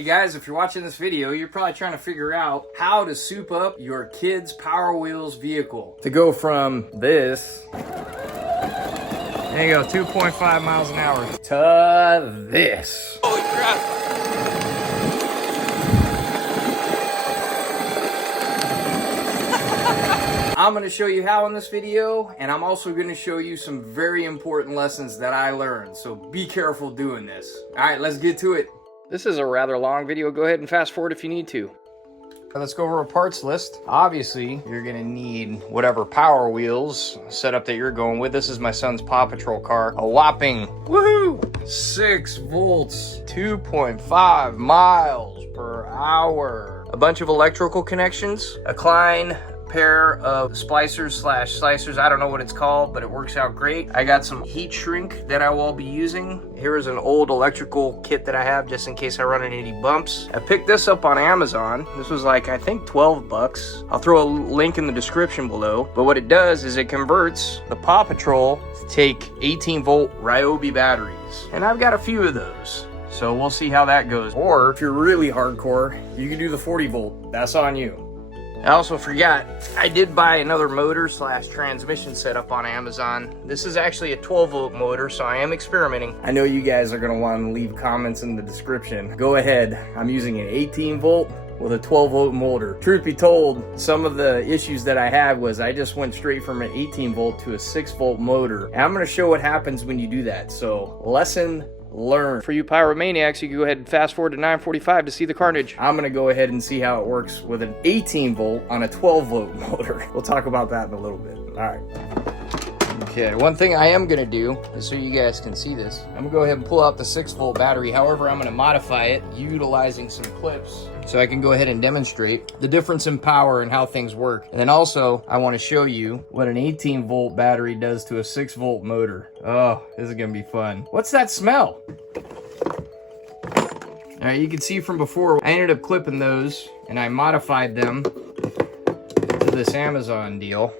Hey guys, if you're watching this video, you're probably trying to figure out how to soup up your kid's Power Wheels vehicle. To go from this, there you go, 2.5 miles an hour, to this. Holy crap. I'm going to show you how in this video, and I'm also going to show you some very important lessons that I learned, so be careful doing this. Alright, let's get to it. This is a rather long video. Go ahead and fast forward if you need to. Let's go over a parts list. Obviously, you're gonna need whatever Power Wheels setup that you're going with. This is my son's Paw Patrol car. A whopping, woohoo, 6 volts, 2.5 miles per hour. A bunch of electrical connections, a Klein pair of splicers/slicers. I don't know what it's called, but it works out great. I got some heat shrink that I will be using. Here is an old electrical kit that I have just in case I run into any bumps. I picked this up on Amazon. This was like, I think 12 bucks. I'll throw a link in the description below. But what it does is it converts the Paw Patrol to take 18 volt Ryobi batteries. And I've got a few of those. So we'll see how that goes. Or if you're really hardcore, you can do the 40 volt. That's on you. I also forgot, I did buy another motor/transmission setup on Amazon. This is actually a 12 volt motor, so I am experimenting. I know you guys are gonna want to leave comments in the description. Go ahead, I'm using an 18 volt with a 12 volt motor. Truth be told, some of the issues that I had was I just went straight from an 18 volt to a 6 volt motor. And I'm gonna show what happens when you do that. So, lesson learn. For you pyromaniacs, you can go ahead and fast forward to 9:45 to see the carnage. I'm gonna go ahead and see how it works with an 18 volt on a 12 volt motor. We'll talk about that in a little bit. All right. Okay, one thing I am gonna do is so you guys can see this. I'm gonna go ahead and pull out the 6 volt battery. However, I'm gonna modify it utilizing some clips so I can go ahead and demonstrate the difference in power and how things work. And then also, I want to show you what an 18 volt battery does to a 6 volt motor. Oh, this is gonna be fun. What's that smell? All right, you can see from before, I ended up clipping those and I modified them to this Amazon deal,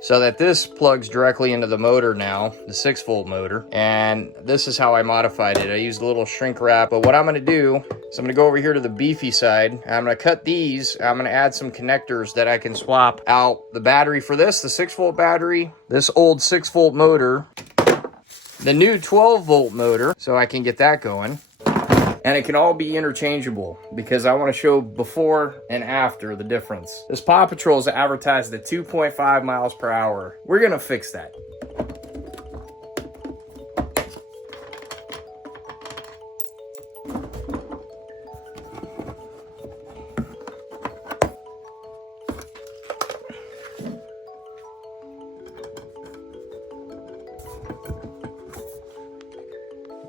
so that this plugs directly into the motor now, the 6 volt motor. And this is how I modified it. I used a little shrink wrap, but what I'm gonna do is I'm gonna go over here to the beefy side. I'm gonna cut these. I'm gonna add some connectors that I can swap out the battery for this, the 6 volt battery, this old 6 volt motor, the new 12 volt motor, so I can get that going. And it can all be interchangeable because I want to show before and after the difference. This Paw Patrol is advertised at 2.5 miles per hour. We're going to fix that.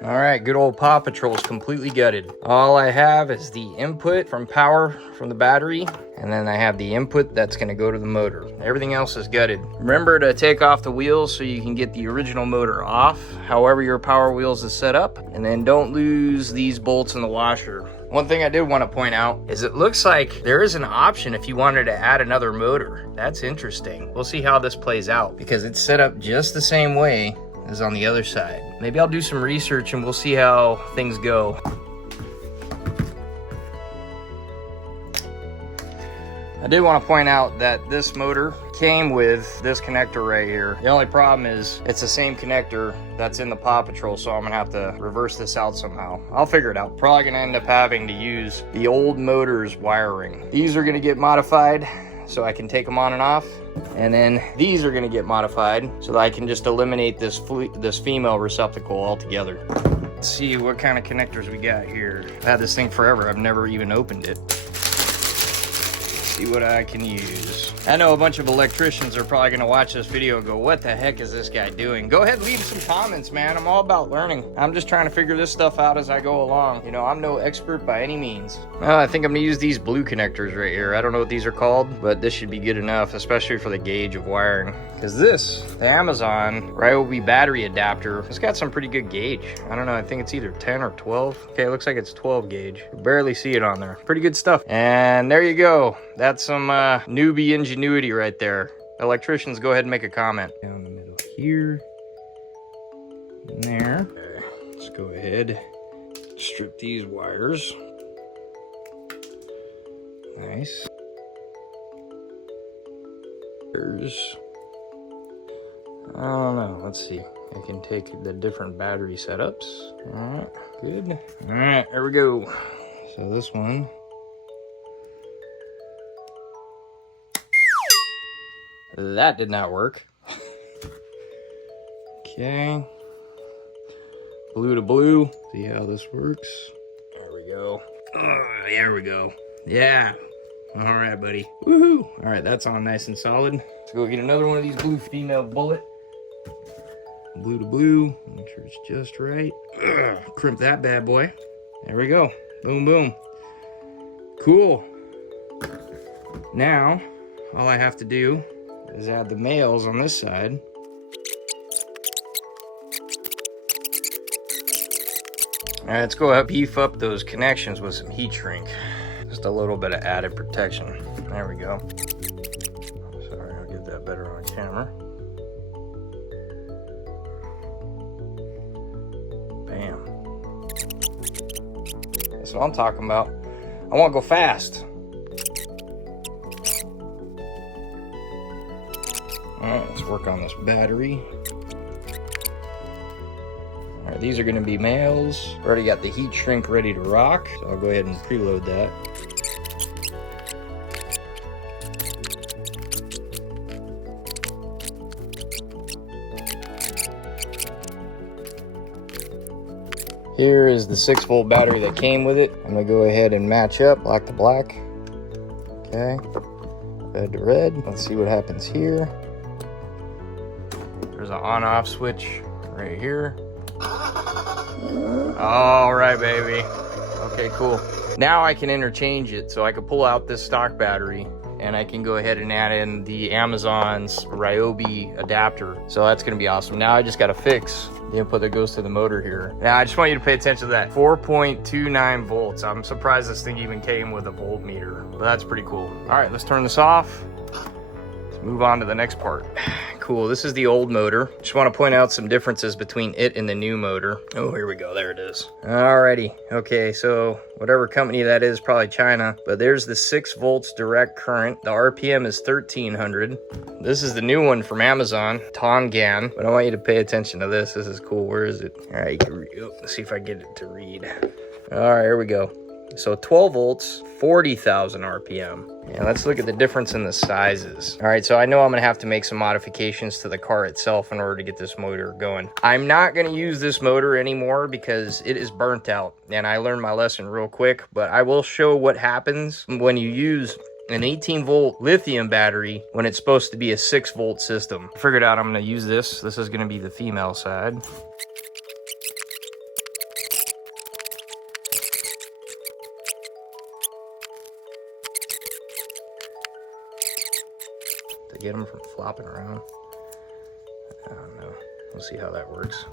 All right, good old Paw Patrol is completely gutted. All I have is the input from power from the battery, and then I have the input that's gonna go to the motor. Everything else is gutted. Remember to take off the wheels so you can get the original motor off, however your Power Wheels is set up, and then don't lose these bolts in the washer. One thing I did want to point out is it looks like there is an option if you wanted to add another motor. That's interesting. We'll see how this plays out because it's set up just the same way is on the other side. Maybe I'll do some research and we'll see how things go. I did want to point out that this motor came with this connector right here. The only problem is it's the same connector that's in the Paw Patrol, so I'm gonna have to reverse this out somehow. I'll figure it out. Probably gonna end up having to use the old motor's wiring. These are gonna get modified so I can take them on and off. And then these are gonna get modified so that I can just eliminate this female receptacle altogether. Let's see what kind of connectors we got here. I've had this thing forever. I've never even opened it. See what I can use. I know a bunch of electricians are probably gonna watch this video and go, what the heck is this guy doing? Go ahead and leave some comments, man. I'm all about learning. I'm just trying to figure this stuff out as I go along. You know, I'm no expert by any means. Well, I think I'm gonna use these blue connectors right here. I don't know what these are called, but this should be good enough, especially for the gauge of wiring. Because this, the Amazon Ryobi battery adapter, it's got some pretty good gauge. I don't know, I think it's either 10 or 12. Okay, it looks like it's 12 gauge. Barely see it on there. Pretty good stuff. And there you go. That's some newbie ingenuity right there. Electricians, go ahead and make a comment. Down the middle here. And there. Let's go ahead, Strip these wires. Nice. There's, I don't know, let's see. I can take the different battery setups. Alright, good. Alright, there we go. So this one. That did not work. Okay. Blue to blue. See how this works. There we go. There we go. Yeah. All right, buddy. Woohoo. All right, that's on nice and solid. Let's go get another one of these blue female bullet. Blue to blue. Make sure it's just right. Crimp that bad boy. There we go. Boom, boom. Cool. Now, all I have to do is add the males on this side. All right, let's go ahead and beef up those connections with some heat shrink. Just a little bit of added protection. There we go. Sorry, I'll get that better on camera. Bam. That's what I'm talking about. I want to go fast. All right, let's work on this battery. All right, these are going to be males. Already got the heat shrink ready to rock, so I'll go ahead and preload that. Here is the 6-volt battery that came with it. I'm gonna go ahead and match up black to black. Okay, red to red. Let's see what happens here. There's an on-off switch right here. All right, baby. Okay, cool. Now I can interchange it, so I can pull out this stock battery and I can go ahead and add in the Amazon's Ryobi adapter. So that's gonna be awesome. Now I just gotta fix the input that goes to the motor here. Now I just want you to pay attention to that. 4.29 volts. I'm surprised this thing even came with a voltmeter. But that's pretty cool. All right, let's turn this off. Let's move on to the next part. Cool, this is the old motor. Just want to point out some differences between it and the new motor. Oh, here we go, there it is. Alrighty, okay, so whatever company that is, probably China, but there's the 6 volts direct current. The RPM is 1300. This is the new one from Amazon, Tongan, but I want you to pay attention to this. This is cool, where is it? All right, let's see if I get it to read. All right, here we go. So 12 volts, 40,000 RPM. And let's look at the difference in the sizes. All right, so I know I'm gonna have to make some modifications to the car itself in order to get this motor going. I'm not gonna use this motor anymore because it is burnt out and I learned my lesson real quick, but I will show what happens when you use an 18-volt lithium battery when it's supposed to be a 6-volt system. I figured out I'm gonna use this. This is gonna be the female side. To get them from flopping around. I don't know. We'll see how that works.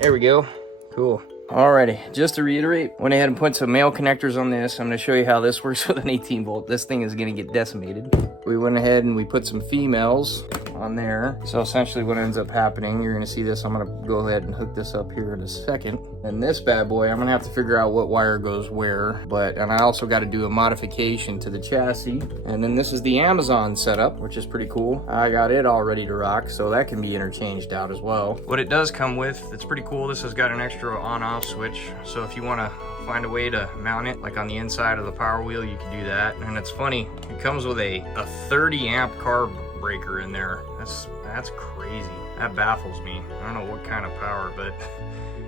There we go. Cool. Alrighty, just to reiterate, went ahead and put some male connectors on this. I'm going to show you how this works with an 18 volt. This thing is going to get decimated. We went ahead and we put some females on there. So essentially what ends up happening, you're going to see this. I'm going to go ahead and hook this up here in a second. And this bad boy, I'm going to have to figure out what wire goes where. And I also got to do a modification to the chassis. And then this is the Amazon setup, which is pretty cool. I got it all ready to rock, so that can be interchanged out as well. What it does come with, it's pretty cool. This has got an extra on-off switch, so if you want to find a way to mount it like on the inside of the power wheel, you can do that. And it's funny, it comes with a 30 amp carb breaker in there. That's crazy. That baffles me. I don't know what kind of power, but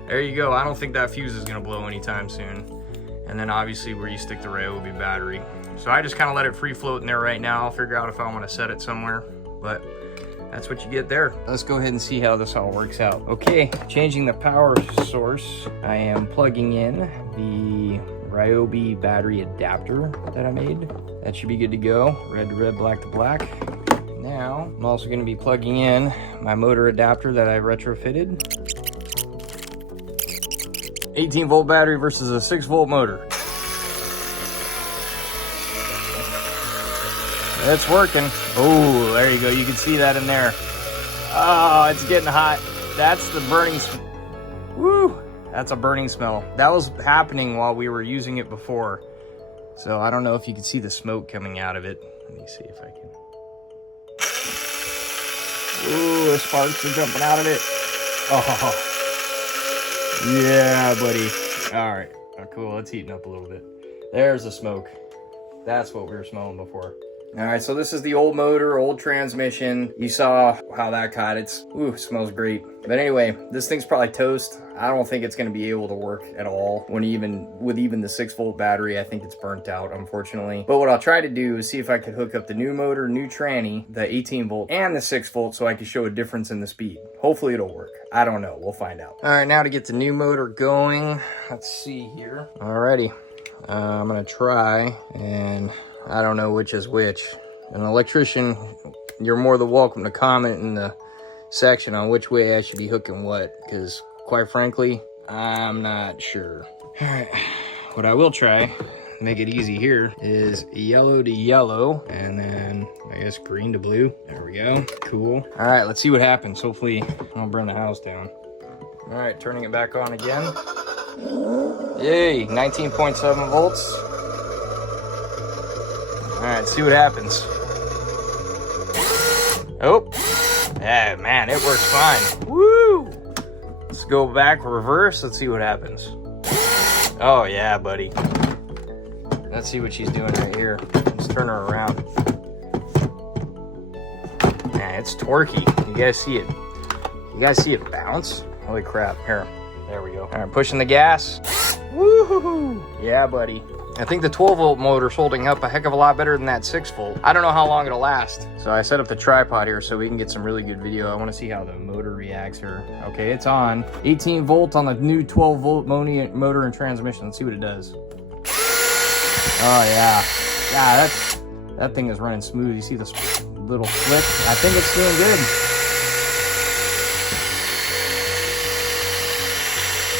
there you go. I don't think that fuse is gonna blow anytime soon. And then obviously where you stick the Ryobi battery. So I just kind of let it free float in there right now. I'll figure out if I want to set it somewhere, but that's what you get there. Let's go ahead and see how this all works out. Okay, changing the power source. I am plugging in the Ryobi battery adapter that I made. That should be good to go. Red to red, black to black. Now, I'm also going to be plugging in my motor adapter that I retrofitted. 18 volt battery versus a 6 volt motor. It's working. Oh, there you go. You can see that in there. Oh, it's getting hot. That's the burning. Woo! That's a burning smell. That was happening while we were using it before. So I don't know if you can see the smoke coming out of it. Let me see if I can. Ooh, the sparks are jumping out of it. Oh, yeah, buddy. All right, oh, cool. It's heating up a little bit. There's the smoke. That's what we were smelling before. All right, so this is the old motor, old transmission. You saw how that got. It smells great. But anyway, this thing's probably toast. I don't think it's gonna be able to work at all with even the 6-volt battery. I think it's burnt out, unfortunately. But what I'll try to do is see if I could hook up the new motor, new tranny, the 18-volt and the 6-volt, so I can show a difference in the speed. Hopefully it'll work. I don't know, we'll find out. All right, now to get the new motor going. Let's see here. Alrighty, I'm gonna try, and I don't know which is which. An electrician, you're more than welcome to comment in the section on which way I should be hooking what, because quite frankly, I'm not sure. All right, what I will try, make it easy here, is yellow to yellow, and then I guess green to blue. There we go, cool. All right, let's see what happens. Hopefully I don't burn the house down. All right, turning it back on again. Yay, 19.7 volts. All right, see what happens. Oh, yeah, man, it works fine. Woo! Let's go back reverse. Let's see what happens. Oh, yeah, buddy. Let's see what she's doing right here. Let's turn her around. Man, it's torquey. You guys see it? You guys see it bounce? Holy crap. Here, there we go. All right, pushing the gas. Woo-hoo-hoo. Yeah, buddy. I think the 12-volt motor's holding up a heck of a lot better than that 6-volt. I don't know how long it'll last. So I set up the tripod here so we can get some really good video. I want to see how the motor reacts here. Okay, it's on. 18 volt on the new 12-volt motor and transmission. Let's see what it does. Oh, yeah. Yeah, that thing is running smooth. You see this little flick? I think it's doing good.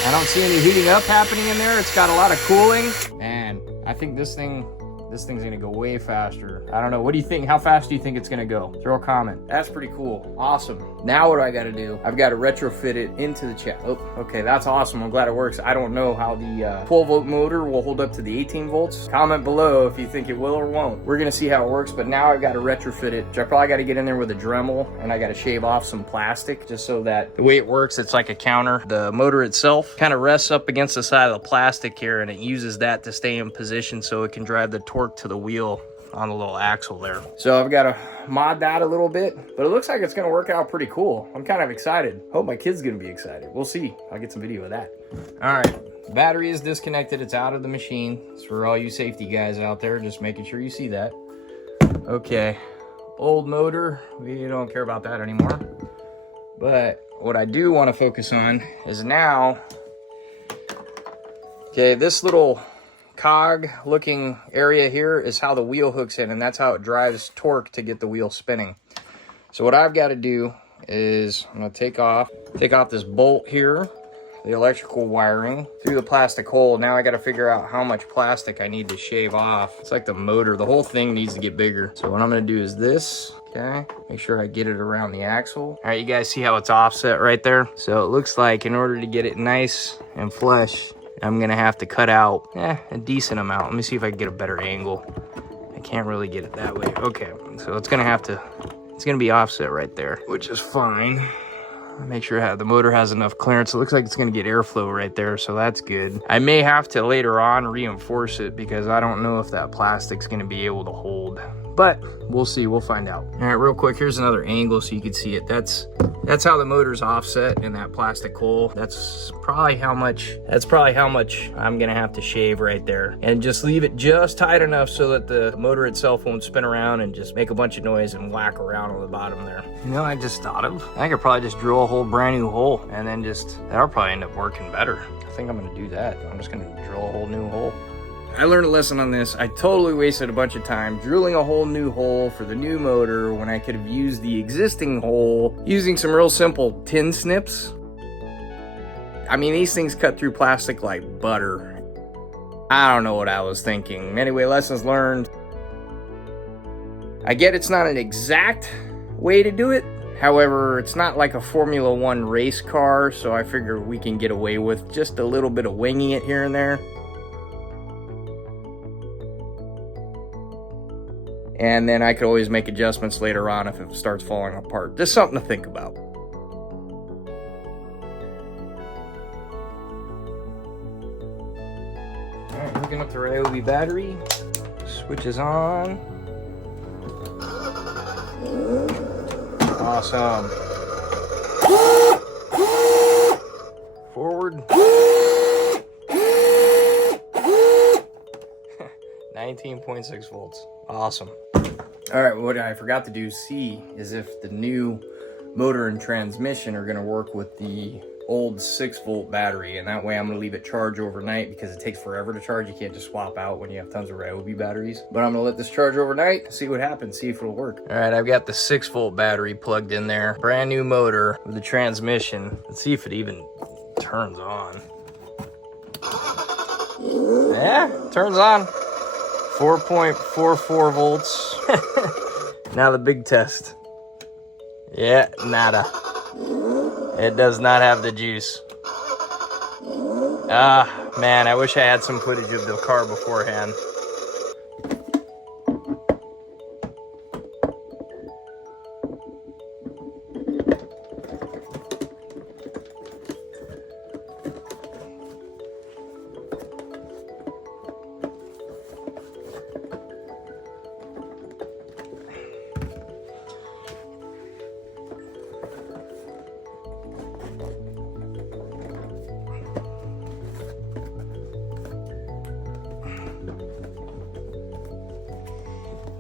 I don't see any heating up happening in there. It's got a lot of cooling. Man, I think this thing's gonna go way faster. I don't know, what do you think? How fast do you think it's gonna go? Throw a comment. That's pretty cool. Awesome. Now what do I gotta do? I've got to retrofit it into the chat. Oh, okay, that's awesome. I'm glad it works. I don't know how the 12-volt motor will hold up to the 18 volts. Comment below if you think it will or won't. We're gonna see how it works, but now I've got to retrofit it. I probably gotta get in there with a Dremel, and I gotta shave off some plastic just so that the way it works, it's like a counter. The motor itself kind of rests up against the side of the plastic here, and it uses that to stay in position so it can drive the torque to the wheel on the little axle there. So I've got to mod that a little bit, but it looks like it's going to work out pretty cool. I'm kind of excited. Hope my kid's going to be excited. We'll see. I'll get some video of that. All right, battery is disconnected. It's out of the machine. It's for all you safety guys out there, just making sure you see that. Okay, old motor, we don't care about that anymore. But what I do want to focus on is now, okay, this little cog looking area here is how the wheel hooks in, and that's how it drives torque to get the wheel spinning. So what I've got to do is I'm going to take off this bolt here, the electrical wiring through the plastic hole. Now I got to figure out how much plastic I need to shave off. It's like the motor, the whole thing needs to get bigger. So what I'm going to do is this. Okay, make sure I get it around the axle. All right, you guys see how it's offset right there? So it looks like in order to get it nice and flush, I'm gonna have to cut out a decent amount. Let me see if I can get a better angle. I can't really get it that way. Okay, so it's gonna be offset right there, which is fine. Make sure the motor has enough clearance. It looks like it's gonna get airflow right there, so that's good. I may have to later on reinforce it because I don't know if that plastic's gonna be able to hold. But we'll see, we'll find out. All right, real quick, here's another angle so you can see it. That's how the motor's offset in that plastic hole. That's probably how much I'm gonna have to shave right there. And just leave it just tight enough so that the motor itself won't spin around and just make a bunch of noise and whack around on the bottom there. You know, I just thought of, I could probably just drill a whole brand new hole and then that'll probably end up working better. I think I'm gonna do that. I'm just gonna drill a whole new hole. I learned a lesson on this. I totally wasted a bunch of time drilling a whole new hole for the new motor when I could have used the existing hole using some real simple tin snips. I mean, these things cut through plastic like butter. I don't know what I was thinking. Anyway, lessons learned. I get it's not an exact way to do it. However, it's not like a Formula One race car, so I figure we can get away with just a little bit of winging it here and there. And then I could always make adjustments later on if it starts falling apart. Just something to think about. Alright, hooking up the Ryobi battery. Switch is on. Awesome. Forward. 19.6 volts. Awesome. Alright, what I forgot to do see is if the new motor and transmission are going to work with the old 6-volt battery, and that way I'm going to leave it charge overnight because it takes forever to charge. You can't just swap out when you have tons of Ryobi batteries. But I'm going to let this charge overnight, see what happens, see if it'll work. Alright, I've got the 6-volt battery plugged in there. Brand new motor with the transmission. Let's see if it even turns on. Yeah, turns on. 4.44 volts. Now the big test. Yeah, nada. It does not have the juice. Ah, man, I wish I had some footage of the car beforehand.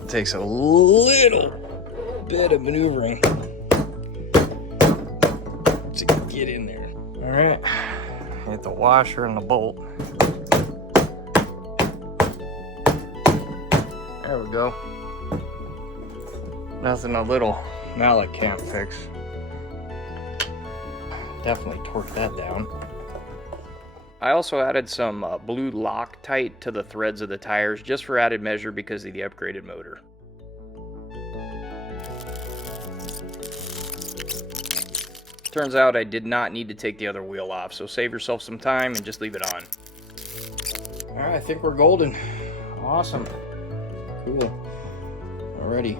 Takes a little bit of maneuvering to get in there. All right, hit the washer and the bolt. There we go. Nothing a little mallet can't fix. Definitely torque that down. I also added some blue Loctite to the threads of the tires just for added measure because of the upgraded motor. Turns out I did not need to take the other wheel off, so save yourself some time and just leave it on. Alright, I think we're golden. Awesome. Cool. Alrighty.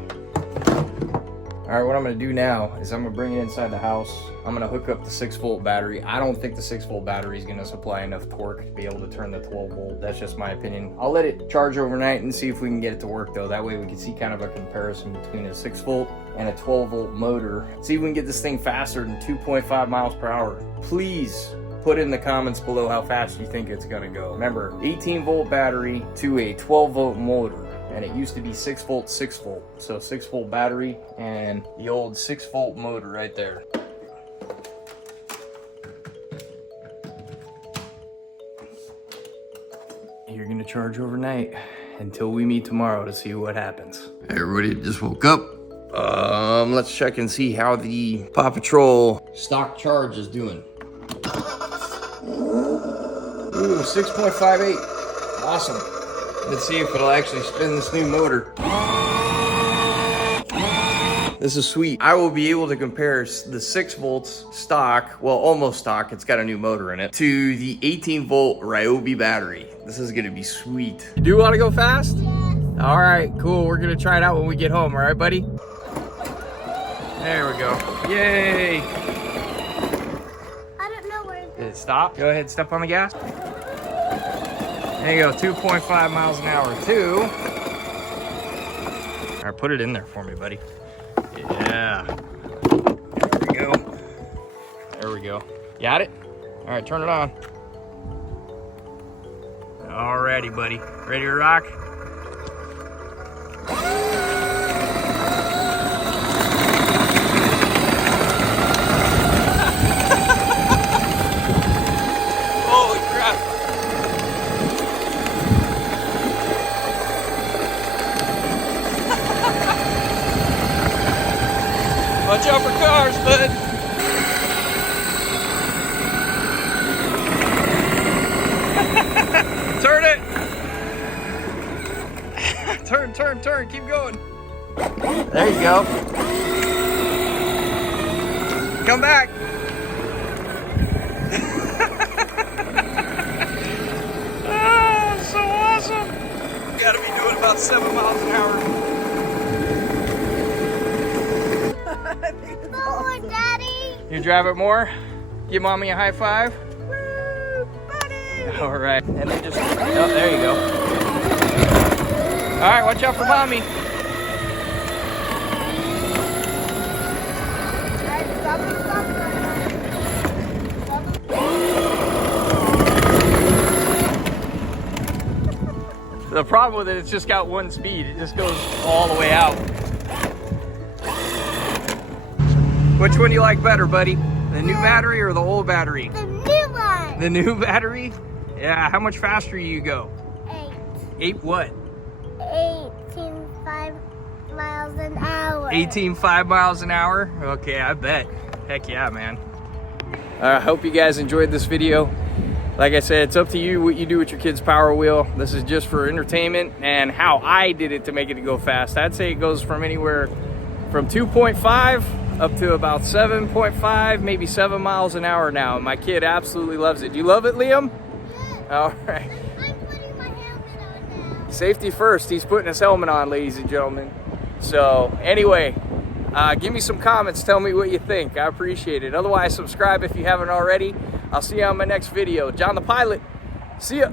Alright, what I'm going to do now is I'm going to bring it inside the house. I'm going to hook up the 6-volt battery. I don't think the 6-volt battery is going to supply enough torque to be able to turn the 12-volt. That's just my opinion. I'll let it charge overnight and see if we can get it to work, though. That way we can see kind of a comparison between a 6-volt and a 12-volt motor. See if we can get this thing faster than 2.5 miles per hour. Please put in the comments below how fast you think it's going to go. Remember, 18-volt battery to a 12-volt motor. And it used to be 6-volt, 6-volt. So 6-volt battery and the old 6-volt motor right there. You're gonna charge overnight until we meet tomorrow to see what happens. Hey everybody, just woke up. Let's check and see how the Paw Patrol stock charge is doing. Ooh, 6.58. Awesome. Let's see if it'll actually spin this new motor. This is sweet. I will be able to compare the 6 volts stock, well, almost stock, it's got a new motor in it, to the 18-volt Ryobi battery. This is gonna be sweet. You do wanna go fast? Yeah. All right, cool. We're gonna try it out when we get home, all right, buddy? There we go. Yay! I don't know where it Did it stop? Go ahead, step on the gas. There you go, 2.5 miles an hour, 2. All right, put it in there for me, buddy. Yeah. There we go. There we go. Got it? All right, turn it on. Alrighty, buddy. Ready to rock? Holy crap. Watch out for cars, bud. Turn it. Turn. Keep going. There you go. come back. Oh, so awesome. You gotta be doing about 7 miles an hour. More, Daddy. You drive it more? Give mommy a high five. Woo, buddy. All right, and then just, oh, there you go. All right, watch out for mommy. The problem with it, it's just got one speed. It just goes all the way out. Which one do you like better, buddy? The new battery or the old battery? The new one. The new battery? Yeah, how much faster you go? 8. 8 what? 18.5 miles an hour. 18.5 miles an hour? Okay, I bet. Heck yeah, man. I hope you guys enjoyed this video. Like I said, it's up to you what you do with your kid's Power Wheel. This is just for entertainment and how I did it to make it go fast. I'd say it goes from anywhere from 2.5 up to about 7.5, maybe 7 miles an hour now. My kid absolutely loves it. Do you love it, Liam? Yes. All right. I'm putting my helmet on now. Safety first. He's putting his helmet on, ladies and gentlemen. So anyway, give me some comments. Tell me what you think. I appreciate it. Otherwise, subscribe if you haven't already. I'll see you on my next video. John the Pilot. See ya.